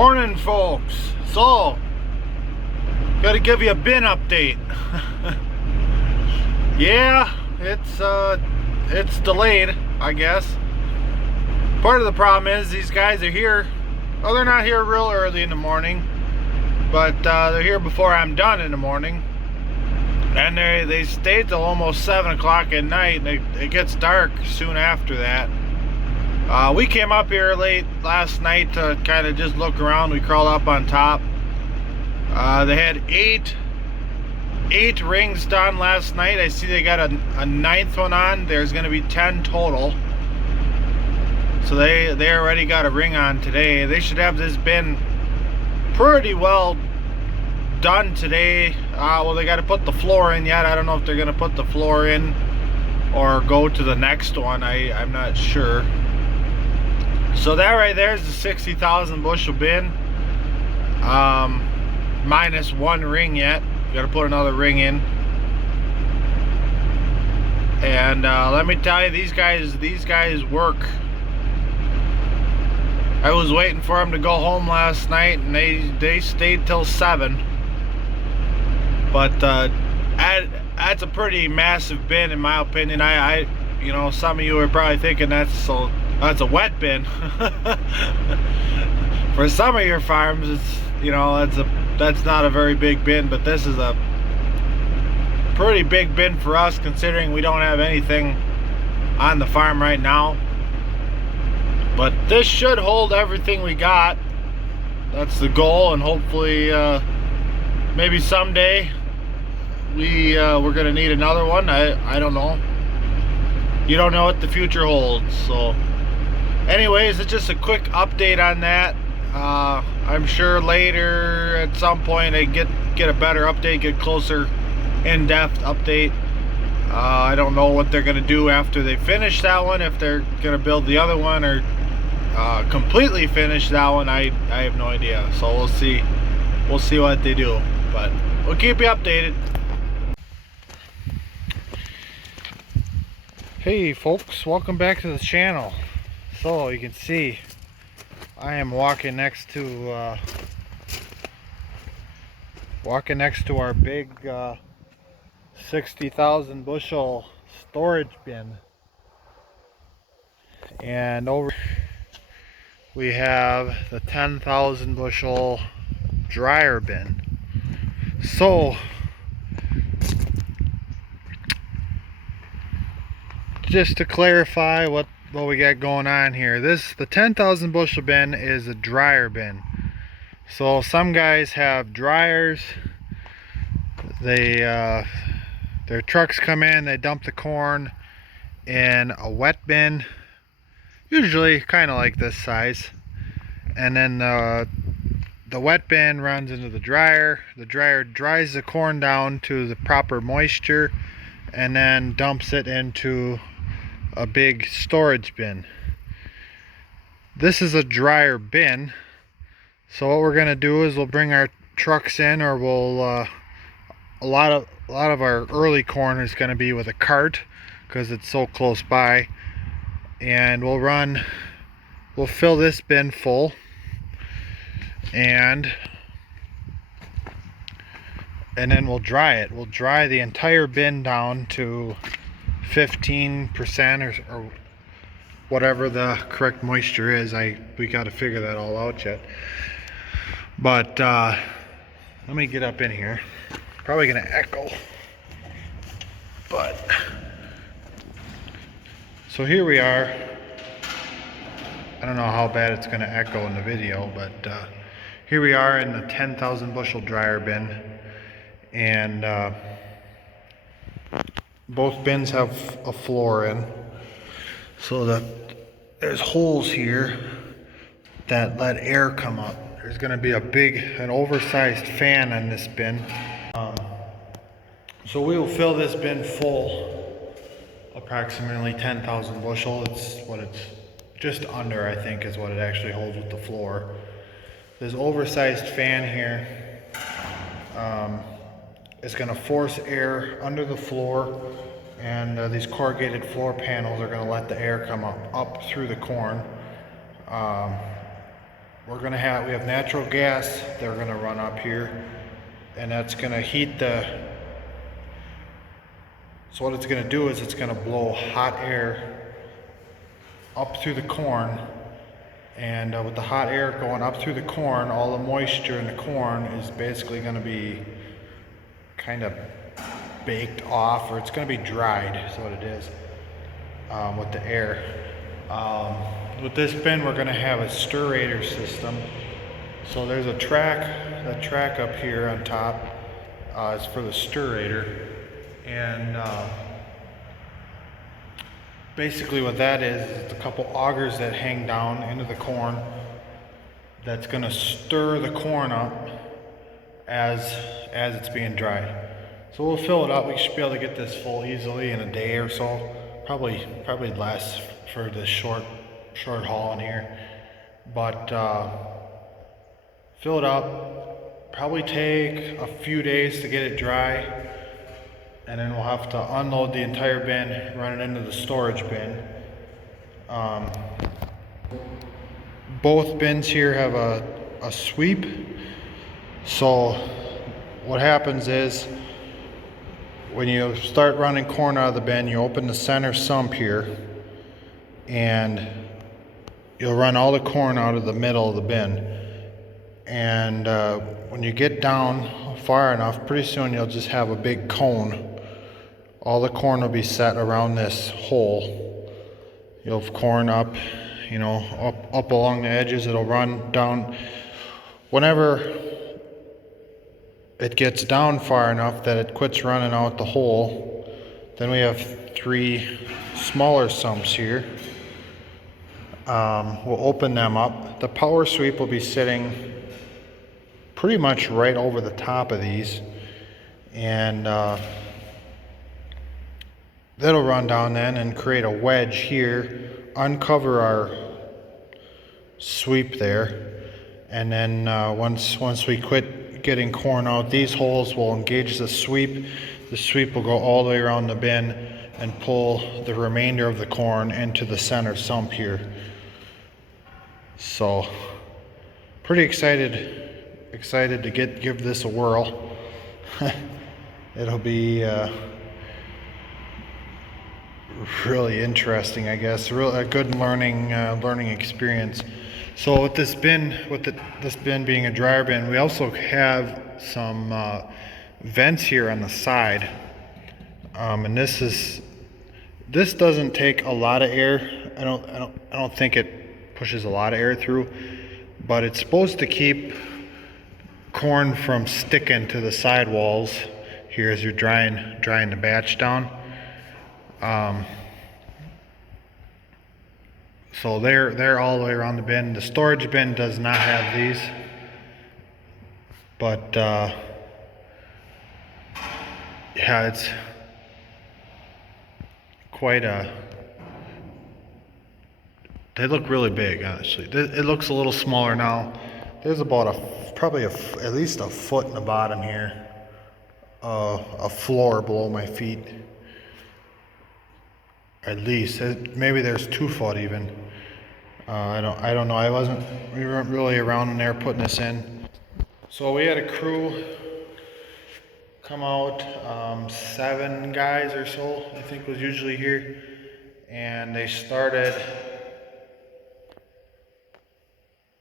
Morning, folks. So, gotta give you a bin update. Yeah, it's delayed, I guess. Part of the problem is these guys are here. Well, they're not here real early in the morning, but they're here before I'm done in the morning. And they stay till almost 7 o'clock at night, and it gets dark soon after that. We came up here late last night to kind of just look around. We crawled up on top. They had eight rings done last night. I see they got a ninth one on. There's going to be 10 total. So they already got a ring on today. They should have this bin pretty well done today. Well, they got to put the floor in yet. I don't know if they're going to put the floor in or go to the next one. I'm not sure. So that right there is the 60,000 bushel bin, minus one ring yet. You got to put another ring in. And let me tell you, these guys work. I was waiting for them to go home last night, and they stayed till 7. But that's a pretty massive bin, in my opinion. I you know, some of you are probably thinking that's a wet bin. For some of your farms, it's, you know, that's not a very big bin, but this is a pretty big bin for us, considering we don't have anything on the farm right now. But this should hold everything we got. That's the goal, and hopefully maybe someday we're gonna need another one. I don't know. You don't know what the future holds. So anyways, it's just a quick update on that. I'm sure later at some point I get a better update, get closer, in-depth update. I don't know what they're gonna do after they finish that one, if they're gonna build the other one or completely finish that one. I have no idea. So we'll see what they do, but we'll keep you updated. Hey folks, welcome back to the channel. So you can see I am walking next to our big 60,000 bushel storage bin, and over we have the 10,000 bushel dryer bin. So just to clarify what we got going on here, the 10,000 bushel bin is a dryer bin. So some guys have dryers. Their trucks come in, they dump the corn in a wet bin, usually kind of like this size, and then the wet bin runs into the dryer. The dryer dries the corn down to the proper moisture and then dumps it into a big storage bin. This is a dryer bin. So what we're gonna do is we'll bring our trucks in, or we'll a lot of our early corn is gonna be with a cart because it's so close by, and we'll fill this bin full, and then we'll dry it. We'll dry the entire bin down to 15% or whatever the correct moisture is. We got to figure that all out yet. But let me get up in here. Probably gonna echo, but so here we are. I don't know how bad it's gonna echo in the video, but here we are in the 10,000 bushel dryer bin, and both bins have a floor in, so that there's holes here that let air come up. There's going to be an oversized fan on this bin. So we will fill this bin full, approximately 10,000 bushel. It's just under, I think, is what it actually holds with the floor. This oversized fan here is going to force air under the floor, and these corrugated floor panels are going to let the air come up through the corn. we have natural gas that we're gonna run up here, and that's gonna heat so what it's gonna do is it's gonna blow hot air up through the corn, and with the hot air going up through the corn, all the moisture in the corn is basically gonna be kind of baked off, or it's gonna be dried, is what it is, with the air. With this bin, we're gonna have a stirrator system. So there's a track up here on top is for the stirrator, and basically what that is a couple augers that hang down into the corn that's gonna stir the corn up as it's being dried. So we'll fill it up. We should be able to get this full easily in a day or so. Probably less for this short haul in here. But fill it up. Probably take a few days to get it dry, and then we'll have to unload the entire bin, run it into the storage bin. Both bins here have a sweep. So what happens is, when you start running corn out of the bin, you open the center sump here, and you'll run all the corn out of the middle of the bin. And when you get down far enough, pretty soon you'll just have a big cone. All the corn will be set around this hole. You'll have corn up, up along the edges. It'll run down. Whenever it gets down far enough that it quits running out the hole, then we have 3 smaller sumps here. We'll open them up. The power sweep will be sitting pretty much right over the top of these, and that'll run down then and create a wedge here, uncover our sweep there, and then once we quit getting corn out, these holes will engage the sweep. The sweep will go all the way around the bin and pull the remainder of the corn into the center sump here. So pretty excited to give this a whirl. It'll be really interesting, I guess. A good learning experience. So with this bin, this bin being a dryer bin, we also have some vents here on the side, and this doesn't take a lot of air. I don't think it pushes a lot of air through, but it's supposed to keep corn from sticking to the sidewalls here as you're drying the batch down. So they're all the way around the bin. The storage bin does not have these, but yeah, it's quite they look really big, honestly. It looks a little smaller now. There's about probably at least a foot in the bottom here, a floor below my feet. At least maybe there's 2 foot even. I don't know. We weren't really around when they were putting this in. So we had a crew come out, 7 guys or so, I think was usually here, and they started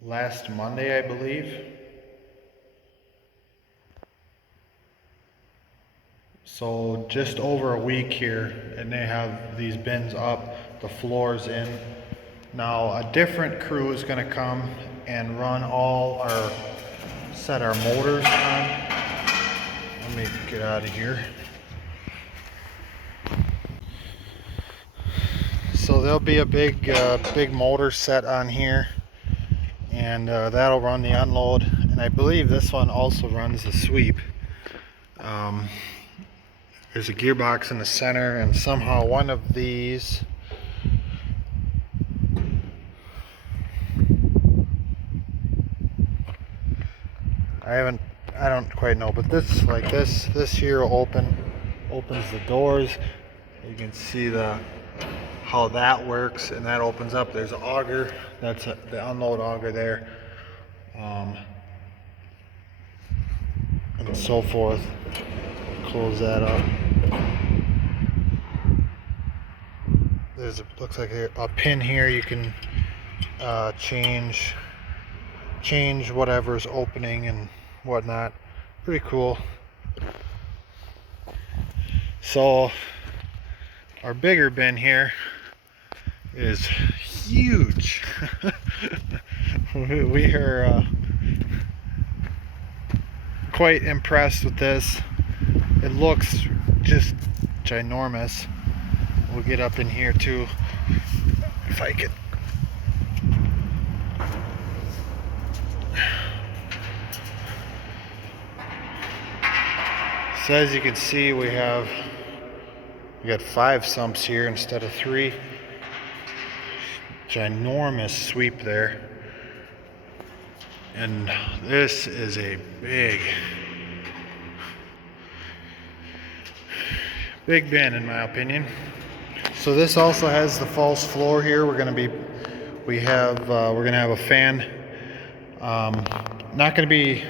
last Monday, I believe. So just over a week here, and they have these bins up, the floors in. Now a different crew is going to come and set our motors on. Let me get out of here. So there'll be a big motor set on here, and that'll run the unload, and I believe this one also runs the sweep. There's a gearbox in the center, and somehow one of these I don't quite know, but this here opens the doors. You can see how that works, and that opens up. There's an auger, that's the unload auger there. and so forth. Close that up. There's looks like a pin here. You can change whatever's opening and whatnot. Pretty cool. So our bigger bin here is huge. We are quite impressed with this. It looks just ginormous. We'll get up in here too, if I could. So as you can see, we got 5 sumps here instead of 3. Ginormous sweep there. And this is a big bin in my opinion. So this also has the false floor here. We're gonna have a fan. Not gonna be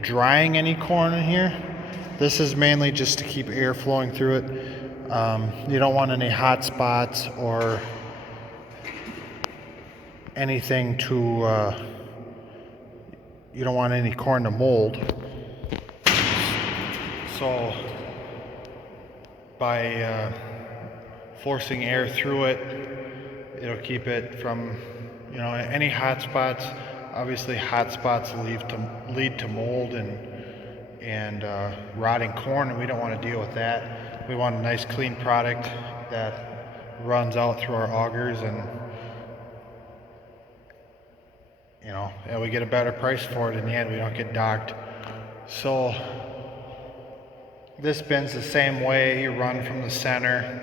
drying any corn in here. This is mainly just to keep air flowing through it. You don't want any hot spots or anything to, you don't want any corn to mold. So by forcing air through it, it'll keep it from, any hot spots. Obviously hot spots lead to mold and rotting corn, and we don't want to deal with that. We want a nice clean product that runs out through our augers, and and we get a better price for it in the end. We don't get docked. So this bin's the same way. You run from the center,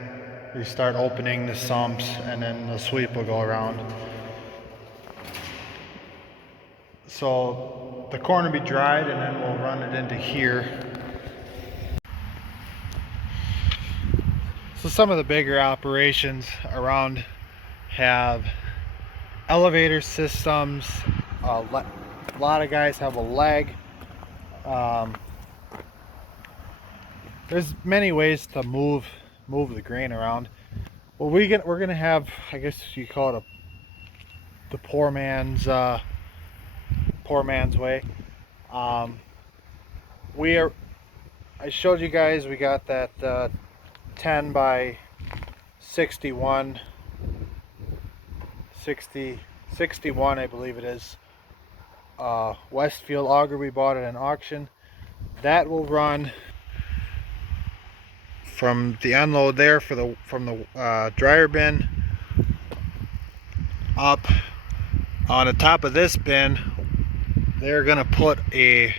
you start opening the sumps, and then the sweep will go around. So the corn will be dried, and then we'll run it into here. So some of the bigger operations around have elevator systems. A lot of guys have a leg. There's many ways to move the grain around. Well, we're gonna have, I guess you call it the poor man's way. I showed you guys, we got that 10 by 61 I believe it is, Westfield auger. We bought at an auction. That will run from the unload there from the dryer bin up on the top of this bin. They're gonna put a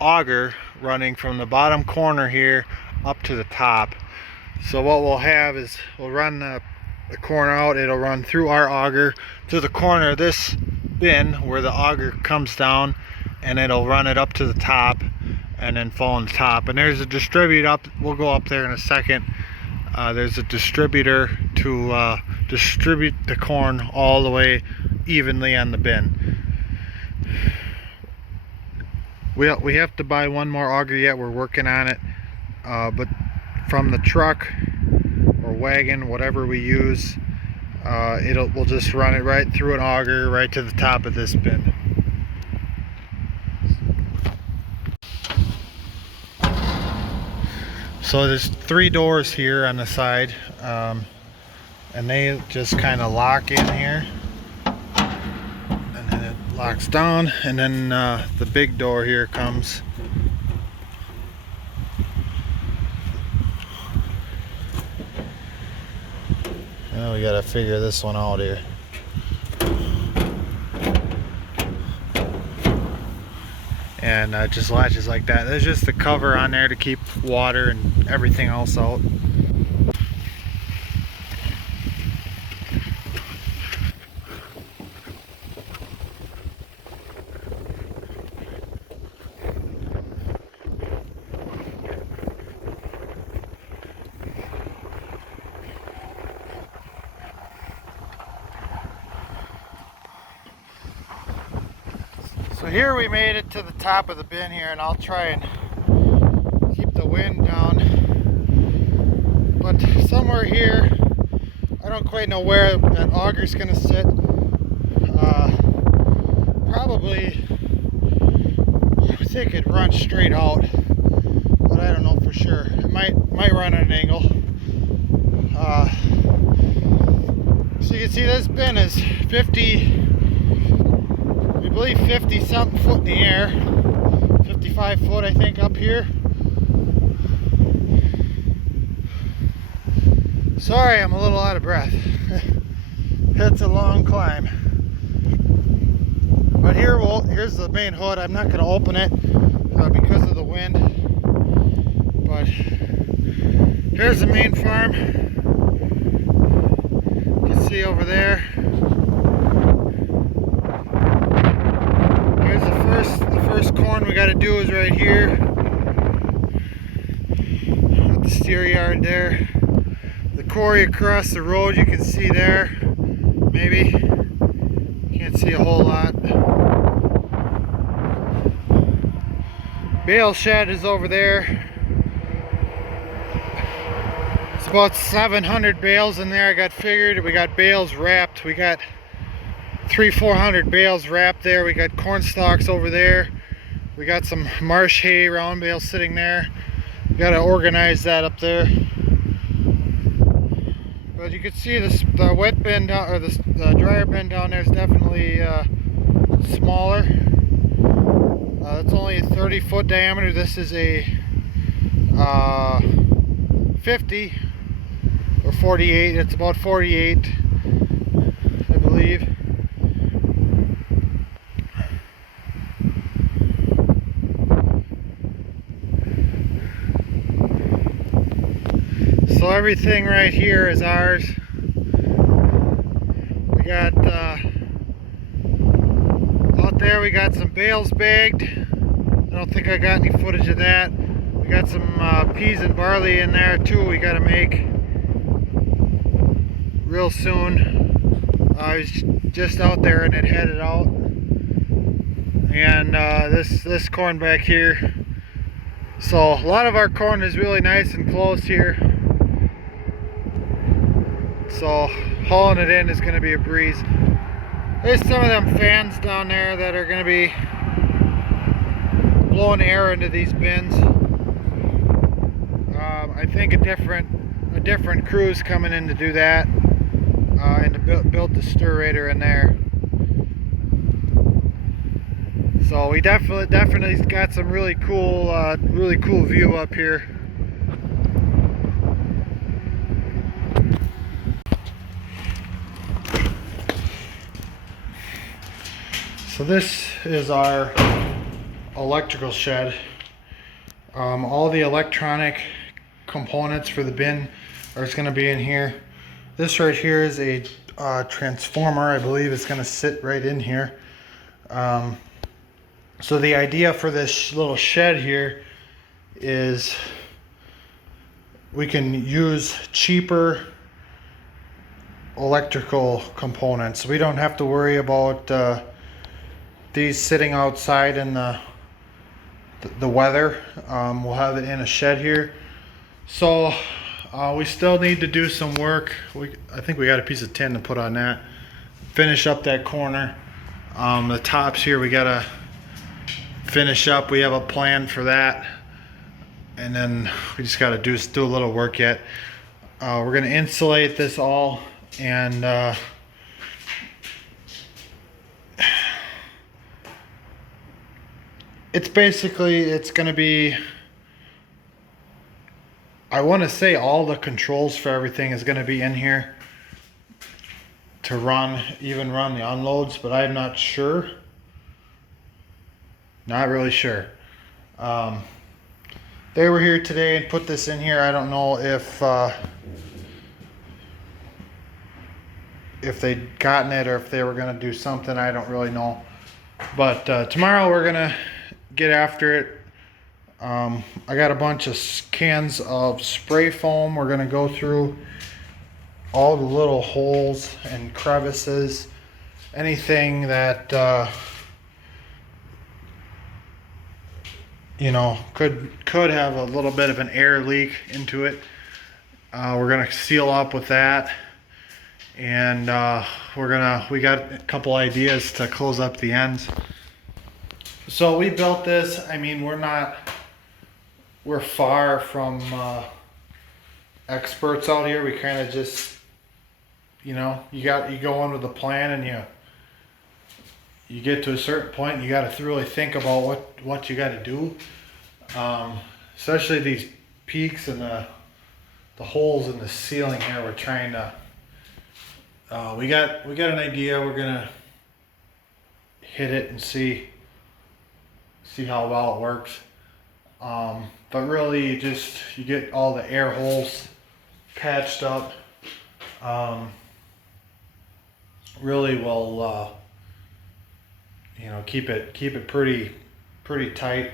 auger running from the bottom corner here up to the top. So what we'll have is we'll run the corn out. It'll run through our auger to the corner of this bin where the auger comes down, and it'll run it up to the top and then fall on the top. And there's a distributor up. We'll go up there in a second. There's a distributor to distribute the corn all the way evenly on the bin. We have to buy one more auger yet. We're working on it, but from the truck or wagon, whatever we use, we'll just run it right through an auger right to the top of this bin. So there's 3 doors here on the side, and they just kind of lock in here, and then it locks down, and then the big door here comes. Now we gotta figure this one out here. And just latches like that. There's just the cover on there to keep water and everything else out. So here we made it to the top of the bin here, and I'll try and keep the wind down. But somewhere here, I don't quite know where that auger's going to sit. Probably, I think it runs straight out, but I don't know for sure. It might run at an angle. So you can see this bin is 50, I believe 50 something foot in the air, 55 foot I think up here. Sorry, I'm a little out of breath. It's a long climb. But here's the main hood. I'm not going to open it because of the wind. But here's the main farm. You can see over there. Here's the first corn we got to do is right here. Got the steer yard there. The quarry across the road you can see there. Maybe. Can't see a whole lot. Bale shed is over there. It's about 700 bales in there. I got figured. We got bales wrapped. We got 300-400 bales wrapped there. We got corn stalks over there. We got some marsh hay round bales sitting there. We got to organize that up there. But you can see the wet bin down, or the dryer bin down there is definitely smaller. It's only a 30-foot diameter. This is a 50 or 48. It's about 48, I believe. So everything right here is ours. We got out there, we got some bales bagged. I don't think I got any footage of that. We got some peas and barley in there too. We got to make real soon. I was just out there and it headed out. And this corn back here. So a lot of our corn is really nice and close here. So hauling it in is going to be a breeze. There's some of them fans down there that are going to be blowing air into these bins. I think a different crew's coming in to do that, and to build the stirrator in there. So we definitely got some really cool view up here. So this is our electrical shed. All the electronic components for the bin are going to be in here. This right here is a transformer. I believe it's going to sit right in here. So the idea for this little shed here is we can use cheaper electrical components. We don't have to worry about these sitting outside in the weather. We'll have it in a shed here. So we still need to do some work. I think we got a piece of tin to put on that. Finish up that corner. The tops here we gotta finish up. We have a plan for that, and then we just gotta do a little work yet. We're gonna insulate this all, and it's going to be, I want to say all the controls for everything is going to be in here to even run the unloads, but I'm not sure. Not really sure. They were here today and put this in here. I don't know if they'd gotten it or if they were going to do something. I don't really know. But tomorrow we're going to get after it. I got a bunch of cans of spray foam. We're going to go through all the little holes and crevices, anything that you know, could have a little bit of an air leak into it. We're gonna seal up with that, and we got a couple ideas to close up the ends. So we built this. I mean, we're far from experts out here. We kind of just, you know, you go in with a plan, and you get to a certain point, and you got to really think about what you got to do. Especially these peaks and the holes in the ceiling here. We're trying to. We got an idea. We're gonna hit it and see how well it works. But really, you get all the air holes patched up. Really will you know, keep it pretty tight.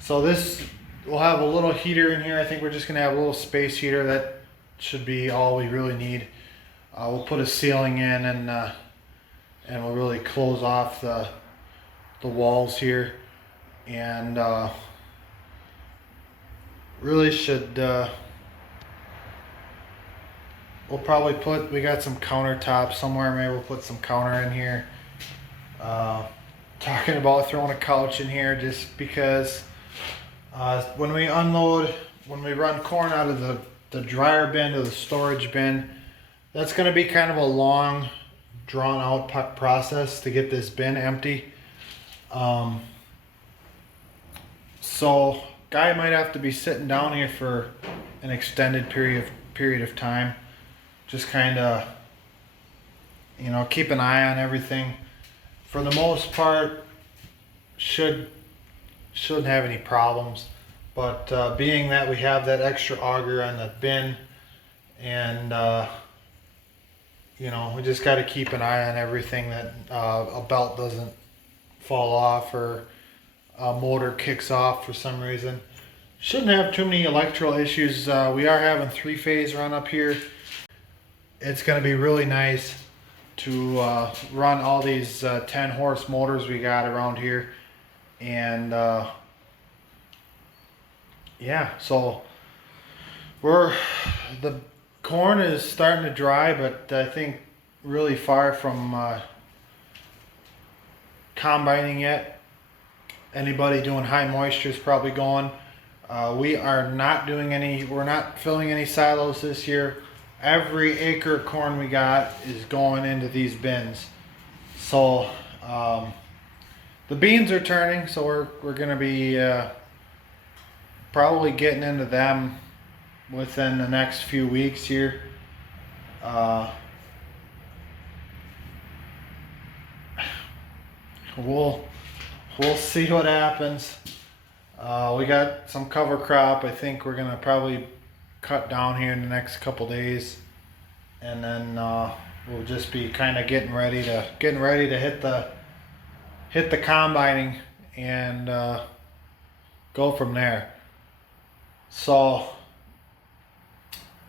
So this will have a little heater in here. I think we're just gonna have a little space heater. That should be all we really need. We'll put a ceiling in, and we'll really close off the walls here, and really should. We'll probably we got some countertops somewhere. Maybe we'll put some counter in here. Talking about throwing a couch in here just because when we run corn out of the dryer bin to the storage bin, that's going to be kind of a long, drawn out process to get this bin empty. So guy might have to be sitting down here for an extended period of time. Just kind of, you know, keep an eye on everything. For the most part, shouldn't have any problems. But being that we have that extra auger on the bin, and you know, we just got to keep an eye on everything, that a belt doesn't fall off or a motor kicks off for some reason. Shouldn't have too many electrical issues. We are having 3-phase run up here. It's going to be really nice to run all these 10-horse motors we got around here, and yeah, so the corn is starting to dry, but I think really far from combining yet. Anybody doing high moisture is probably going. We're not filling any silos this year. Every acre of corn we got is going into these bins. So the beans are turning, so we're gonna be probably getting into them within the next few weeks here. We'll see what happens. We got some cover crop. I think we're gonna probably cut down here in the next couple days, and then we'll just be kind of getting ready to hit the combining, and go from there. So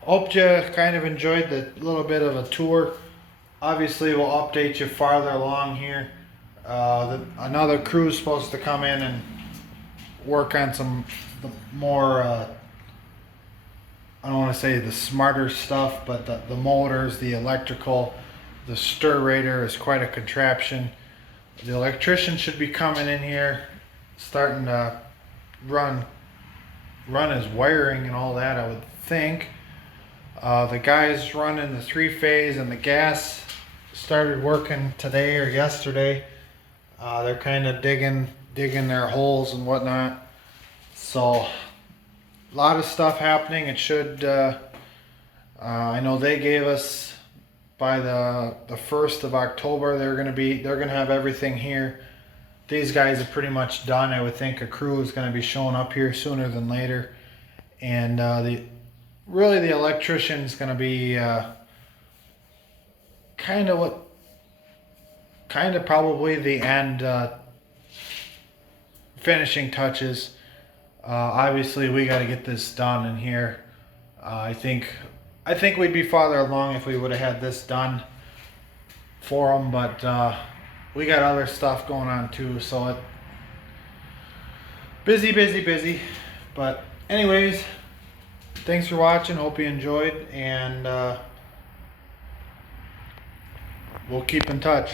hope you kind of enjoyed the little bit of a tour. Obviously we'll update you farther along here. Another crew is supposed to come in and work on the more I don't want to say the smarter stuff, but the motors, the electrical, the stirrator is quite a contraption. The electrician should be coming in here, starting to run his wiring and all that, I would think. The guys running the 3-phase and the gas started working today or yesterday. They're kind of digging their holes and whatnot. So a lot of stuff happening. It should, I know they gave us by the 1st of October, they're gonna have everything here. These guys are pretty much done. I would think a crew is gonna be showing up here sooner than later. And the electrician's gonna be kind of probably the end finishing touches. Obviously we got to get this done in here. I think we'd be farther along if we would have had this done for them, but we got other stuff going on too. So busy, busy, busy. But anyways, thanks for watching. Hope you enjoyed, and we'll keep in touch.